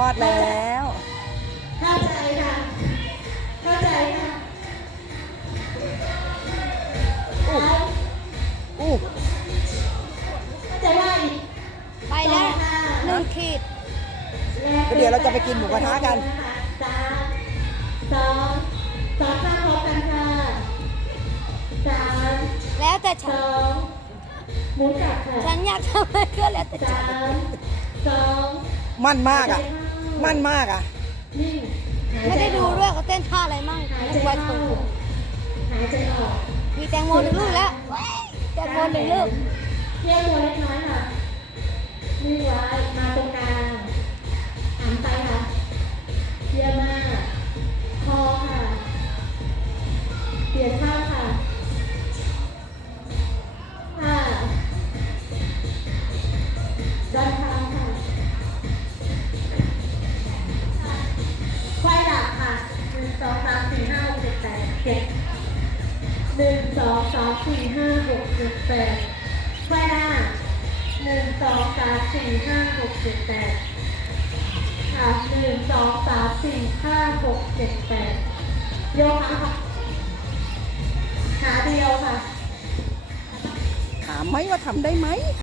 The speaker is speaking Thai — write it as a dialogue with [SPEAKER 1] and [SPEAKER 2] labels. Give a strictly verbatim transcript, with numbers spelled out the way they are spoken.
[SPEAKER 1] ดแล้ว
[SPEAKER 2] เข้าใจค่ะเข้าใจค่ะ
[SPEAKER 1] อู้อู้
[SPEAKER 2] เข้าใจว่าอีก
[SPEAKER 3] ไปแล้วหนึ่งขีด
[SPEAKER 1] แล้วเดี๋ยวเราจะไปกินหมูกระทะกัน
[SPEAKER 2] สามสองสองข้างพร้อมกันค่ะสาม
[SPEAKER 3] แล้วแต่ฉั
[SPEAKER 2] ส
[SPEAKER 3] น
[SPEAKER 2] องหมุนกลับค่ะ
[SPEAKER 3] ฉันอยากทำอะไรก็แล้วแต่ฉั
[SPEAKER 2] สาน มสอง
[SPEAKER 1] มั่นมากอ่ะ มั่นมากอ่ะ
[SPEAKER 2] นิ่งหาย
[SPEAKER 3] ไม่
[SPEAKER 2] ใจ
[SPEAKER 3] ได้ดู
[SPEAKER 2] ออก
[SPEAKER 3] ด้วยเขาเต้นท่าอะไรมั่ง
[SPEAKER 2] หายใจ
[SPEAKER 3] ทุกวัน
[SPEAKER 2] เข้าหายใจออก
[SPEAKER 3] มีแตงโมหนึ่งลูกแล้วแตงโมหนึ่งลูก
[SPEAKER 2] เที่ยวตัวเล็กน้อยค่ะนิ่งไว้มาตรงกลางหันไปค่ะเยี่ยมมากคอค่ะ เปลี่ยนท่าค่ะห้าด้านข้างค่ะควายหลับค่ะหนึ่งสองสามสี่ห้าหกเจ็ดแปดเจ็ดหนึ่งสองสามสี่ห้าหกเจ็ดแปดควายหน้าหนึ่งสองสามสี่ห้าหกเจ็ดแปดค่ะหนึ่งสองสามสี่ห้าหกเจ็ดแปดโยกขาค่ะขาเดียวค่ะ
[SPEAKER 1] ถามไหมว่าทำได้ไหม